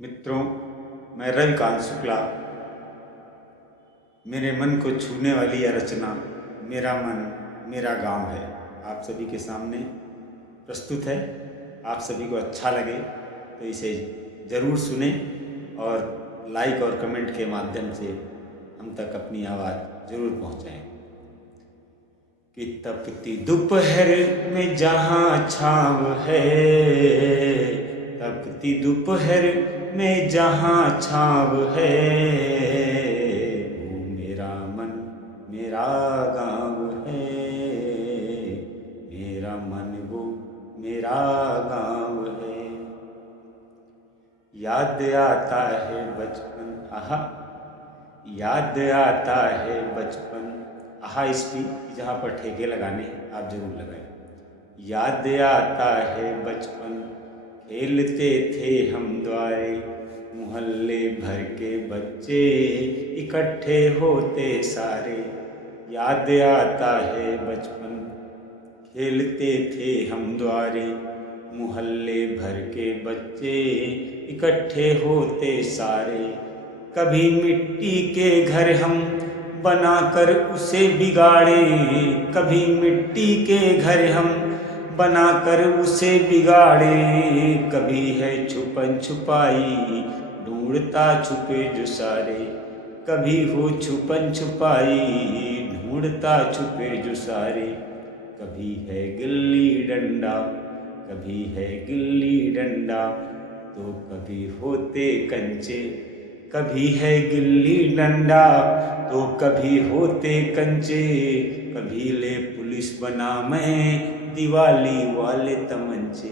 मित्रों, मैं रविकांत शुक्ला। मेरे मन को छूने वाली यह रचना मेरा मन मेरा गांव है आप सभी के सामने प्रस्तुत है। आप सभी को अच्छा लगे तो इसे ज़रूर सुने और लाइक और कमेंट के माध्यम से हम तक अपनी आवाज़ ज़रूर पहुंचाएं। कि तपती दोपहर में जहाँ छाँव है, तपती दोपहर में जहाँ छाँव है, वो मेरा मन मेरा गाँव है, मेरा मन वो मेरा गाँव है। याद आता है बचपन, आहा याद आता है बचपन, आहा इसकी जहाँ पर ठेके लगाने हैं आप जरूर लगाएं। याद आता है बचपन, खेलते थे हम द्वारे, मोहल्ले भर के बच्चे इकट्ठे होते सारे। याद आता है बचपन, खेलते थे हम द्वारे, मोहल्ले भर के बच्चे इकट्ठे होते सारे। कभी मिट्टी के घर हम बनाकर उसे बिगाड़े, कभी मिट्टी के घर हम बनाकर उसे बिगाड़े। कभी है छुपन छुपाई ढूंढता छुपे जो सारे, कभी हो छुपन छुपाई ढूंढता छुपे जो सारे। कभी है गिल्ली डंडा, कभी है गिल्ली डंडा, तो कभी होते कंचे। कभी है गिल्ली डंडा तो कभी होते कंचे, कभी ले पुलिस बना मैं दिवाली वाले तमंचे।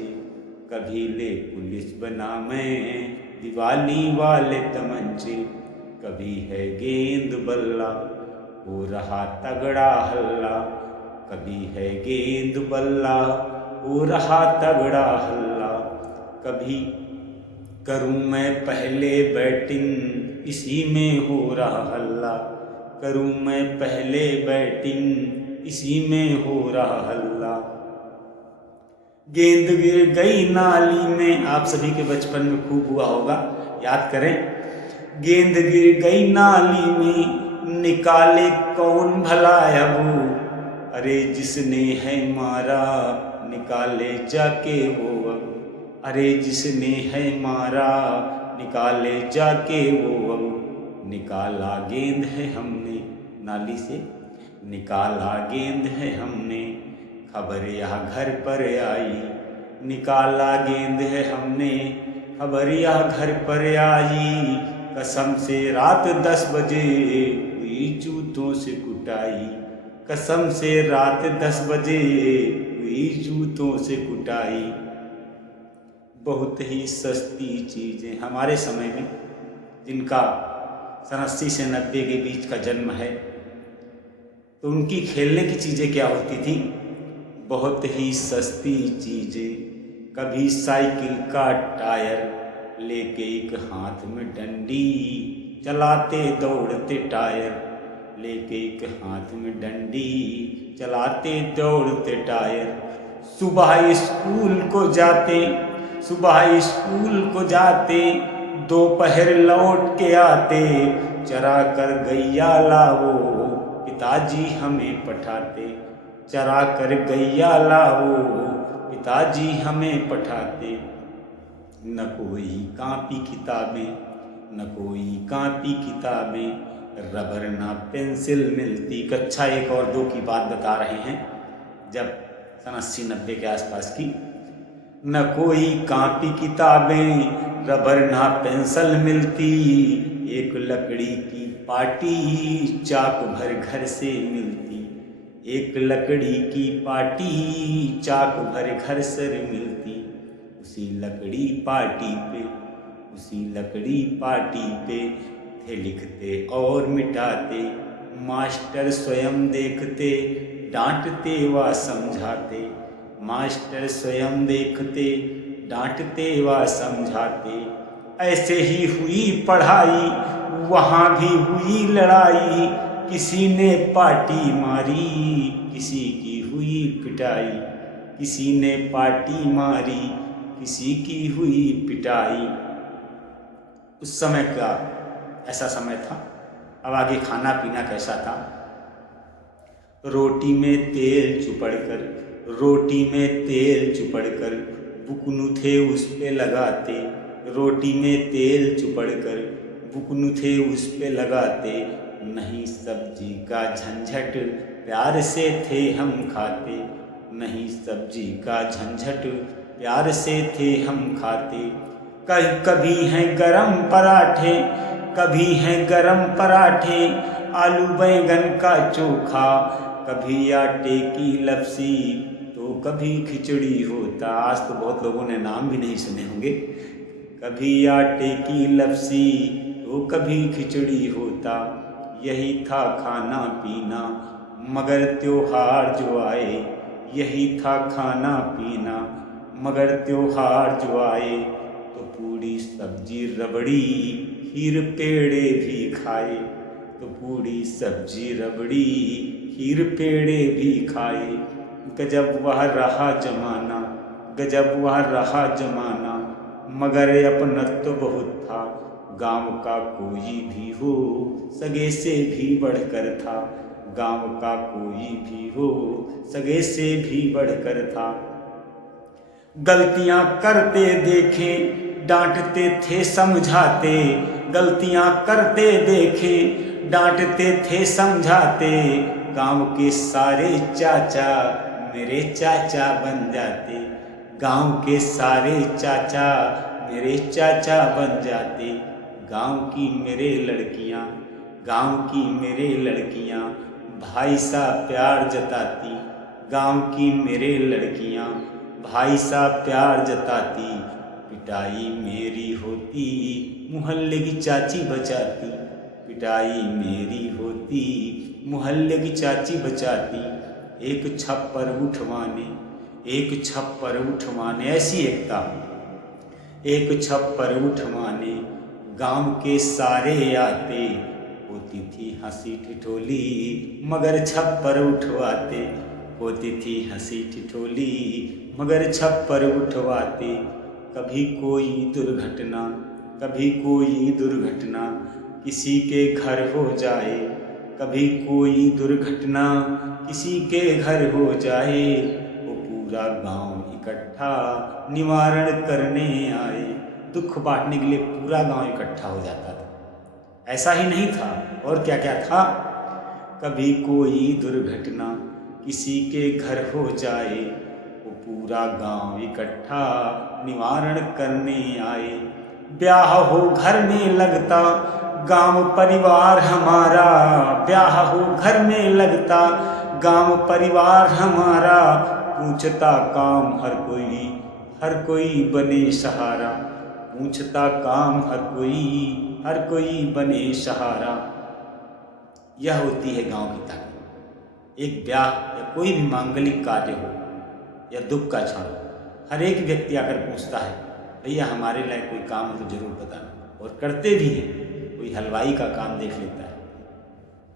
कभी ले पुलिस बना मैं दिवाली वाले तमंचे। कभी है गेंद बल्ला हो रहा तगड़ा हल्ला, कभी है गेंद बल्ला हो रहा तगड़ा हल्ला। कभी करूं मैं पहले बैटिंग इसी में हो रहा हल्ला, करूं मैं पहले बैटिंग इसी में हो रहा हल्ला। गेंद गिर गई नाली में, आप सभी के बचपन में खूब हुआ होगा, याद करें। गेंद गिर गई नाली में, निकाले कौन भला वो, अरे जिसने है मारा निकाले जाके वो अब, अरे जिसने है मारा निकाले जाके वो अब। निकाला गेंद है हमने नाली से, निकाला गेंद है हमने, खबर यह घर पर आई। निकाला गेंद है हमने, खबर यह घर पर आई। कसम से रात 10 बजे हुई जूतों से कुटाई, कसम से रात 10 बजे हुई जूतों से कुटाई। बहुत ही सस्ती चीज़ें हमारे समय में, जिनका सन 80 से 90 के बीच का जन्म है, तो उनकी खेलने की चीज़ें क्या होती थी? बहुत ही सस्ती चीज़ें। कभी साइकिल का टायर लेके एक हाथ में डंडी, चलाते दौड़ते टायर लेके एक हाथ में डंडी, चलाते दौड़ते टायर। सुबह स्कूल को जाते, सुबह स्कूल को जाते, दोपहर लौट के आते, चरा कर गैया लाओ पिताजी हमें पठाते। चरा कर गैया लाओ पिताजी हमें पठाते। न कोई कॉपी किताबें, न कोई कॉपी किताबें, रबर ना पेंसिल मिलती। कक्षा 1 और 2 की बात बता रहे हैं, जब सन 80-90 के आसपास की। न कोई कॉपी किताबें, रबर ना पेंसिल मिलती, एक लकड़ी की पाटी चाक भर घर से मिलती। एक लकड़ी की पाटी चाक भर घर से मिलती। उसी लकड़ी पाटी पे, उसी लकड़ी पाटी पे थे लिखते और मिटाते, मास्टर स्वयं देखते डांटते व समझाते। मास्टर स्वयं देखते डांटते व समझाते। ऐसे ही हुई पढ़ाई वहाँ भी हुई लड़ाई, किसी ने पाटी मारी किसी की हुई पिटाई। किसी ने पाटी मारी किसी की हुई पिटाई। उस समय का ऐसा समय था। अब आगे खाना पीना कैसा था। रोटी में तेल चुपड़कर, रोटी में तेल चुपड़कर बुकनु थे उस पे लगाते, रोटी में तेल चुपड़कर बुकनु थे उस पे लगाते, नहीं सब्जी का झंझट प्यार से थे हम खाते, नहीं सब्जी का झंझट प्यार से थे हम खाते। कभी हैं गरम पराठे, कभी हैं गरम पराठे, आलू बैंगन का चोखा, कभी आटे की लपसी तो कभी खिचड़ी होता। आज तो बहुत लोगों ने नाम भी नहीं सुने होंगे। कभी आटे की लपसी तो कभी खिचड़ी होता, यही था खाना पीना मगर त्योहार जो आए, यही था खाना पीना मगर त्योहार जो आए, तो पूरी सब्जी रबड़ी खीर पेड़े भी खाए, तो पूरी सब्जी रबड़ी खीर पेड़े भी खाए। गजब वह रहा जमाना, गजब वह रहा जमाना, मगर अपनत्व तो बहुत था, गांव का कोई भी हो सगे से भी बढ़कर था, गांव का कोई भी हो सगे से भी बढ़कर था। गलतियां करते देखे डांटते थे समझाते, गलतियां करते देखे डांटते थे समझाते, गांव के सारे चाचा मेरे चाचा बन जाते, गांव के सारे चाचा मेरे चाचा बन जाते। गांव की मेरे लड़कियां, गांव की मेरे लड़कियां भाई सा प्यार जताती, गांव की मेरे लड़कियां भाई सा प्यार जताती, पिटाई मेरी होती मोहल्ले की चाची बचाती, पिटाई मेरी होती मोहल्ले की चाची बचाती। एक छप्पर उठवाने, एक छप्पर उठवाने, ऐसी एकता, एक छप्पर उठवाने गांव के सारे आते, होती थी हंसी ठिठोली मगर छप्पर उठवाते, होती थी हंसी ठिठोली मगर छप्पर उठवाते। कभी कोई दुर्घटना, कभी कोई दुर्घटना किसी के घर हो जाए, कभी कोई दुर्घटना किसी के घर हो जाए, वो पूरा गांव इकट्ठा निवारण करने आए। दुख बांटने के लिए पूरा गांव इकट्ठा हो जाता था। ऐसा ही नहीं था, और क्या क्या था। कभी कोई दुर्घटना किसी के घर हो जाए, वो पूरा गांव इकट्ठा निवारण करने आए। ब्याह हो घर में लगता गांव परिवार हमारा, ब्याह हो घर में लगता गांव परिवार हमारा, पूछता काम हर कोई बने सहारा, पूछता काम हर कोई बने सहारा। यह होती है गांव की ताकत। एक ब्याह या कोई भी मांगलिक कार्य हो या दुख का क्षण, हर एक व्यक्ति आकर पूछता है भैया हमारे लायक कोई काम हो तो जरूर बताना, और करते भी हैं। कोई हलवाई का काम देख लेता है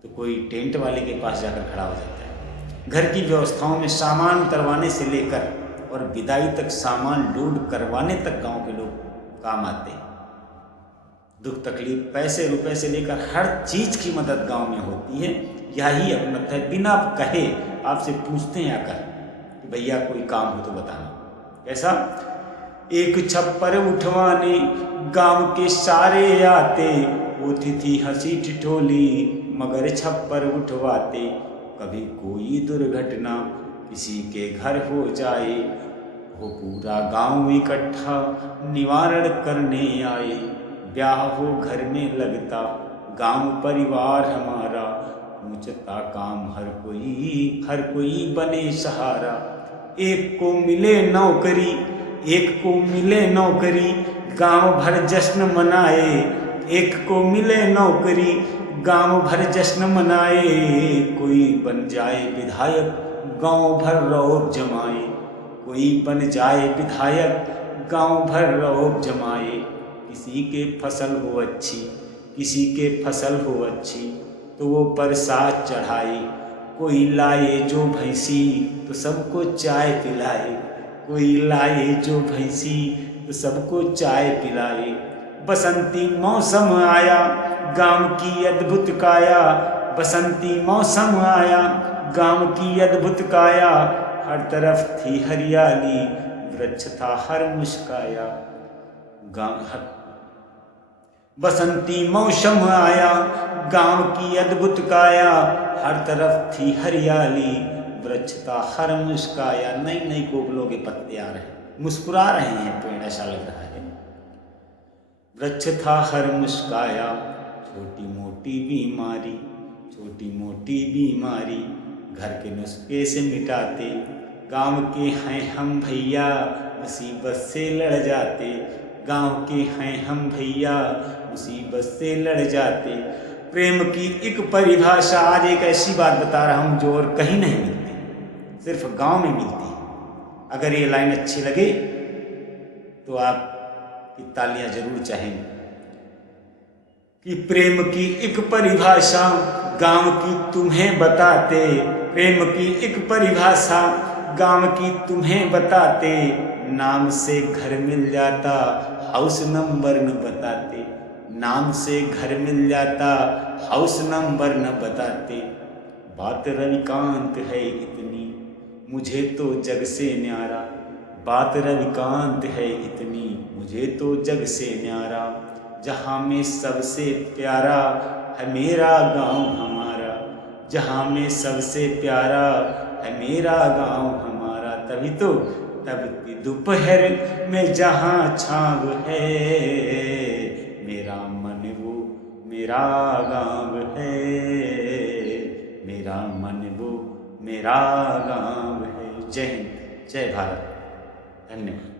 तो कोई टेंट वाले के पास जाकर खड़ा हो जाता है। घर की व्यवस्थाओं में सामान उतरवाने से लेकर और विदाई तक, सामान लोड करवाने तक गांव के लोग काम आते हैं। दुख तकलीफ, पैसे रुपए से लेकर हर चीज की मदद गांव में होती है। यही अपनत्व है। बिना कहे आपसे पूछते हैं आकर कि भैया कोई काम हो तो बताना। कैसा? एक छप्पर उठवाने गांव के सारे आते, होती थी हंसी ठिठोली मगर छप्पर उठवाते। कभी कोई दुर्घटना किसी के घर हो जाए, वो पूरा गांव इकट्ठा निवारण करने आए। ब्याह हो घर में लगता गांव परिवार हमारा, पूछता काम हर कोई बने सहारा। एक को मिले नौकरी, एक को मिले नौकरी, गांव भर जश्न मनाए। एक को मिले नौकरी, गांव भर जश्न मनाए। कोई बन जाए विधायक, गांव भर रौब जमाए। कोई बन जाए विधायक, गांव भर रौब जमाए। किसी के फसल हो अच्छी, किसी के फसल हो अच्छी, तो वो प्रसाद चढ़ाए। कोई लाए जो भैंसी, तो सबको चाय पिलाए। कोई लाए जो भैंसी, तो सबको चाय पिलाए। बसंती मौसम आया गांव की अद्भुत काया, बसंती मौसम आया गांव की अद्भुत काया, हर तरफ थी हरियाली वृक्ष था हर मुस्काया। बसंती मौसम आया गांव की अद्भुत काया, हर तरफ थी हरियाली वृक्ष था हर मुस्काया। नई नई कोपलों के पत्ते आ रहे हैं, मुस्कुरा रहे हैं पेड़, ऐसा लग रहा है। वृक्ष था हर मुस्काया, छोटी मोटी बीमारी, छोटी मोटी बीमारी घर के नुस्खे से मिटाते, गांव के हैं हम भैया मुसीबत से लड़ जाते, गांव के हैं हम भैया मुसीबत से लड़ जाते। प्रेम की एक परिभाषा, आज एक ऐसी बात बता रहा हूं जो और कहीं नहीं मिलती, सिर्फ गांव में मिलती है। अगर ये लाइन अच्छी लगे तो आप की तालियां जरूर चाहेंगे। कि प्रेम की एक परिभाषा गांव की तुम्हें बताते, प्रेम की एक परिभाषा गांव की तुम्हें बताते, नाम से घर मिल जाता हाउस नंबर न बताते, नाम से घर मिल जाता हाउस नंबर न बताते। बात रविकांत है इतनी मुझे तो जग से न्यारा, बात रविकांत है इतनी मुझे तो जग से न्यारा, जहाँ में सबसे प्यारा है मेरा गांव हमारा, जहाँ में सबसे प्यारा है मेरा गांव हमारा। तभी तो तब दोपहर में जहाँ छाव है, मेरा मन वो मेरा गांव है, मेरा मन वो मेरा गांव है। जय हिंद, जय भारत, धन्यवाद।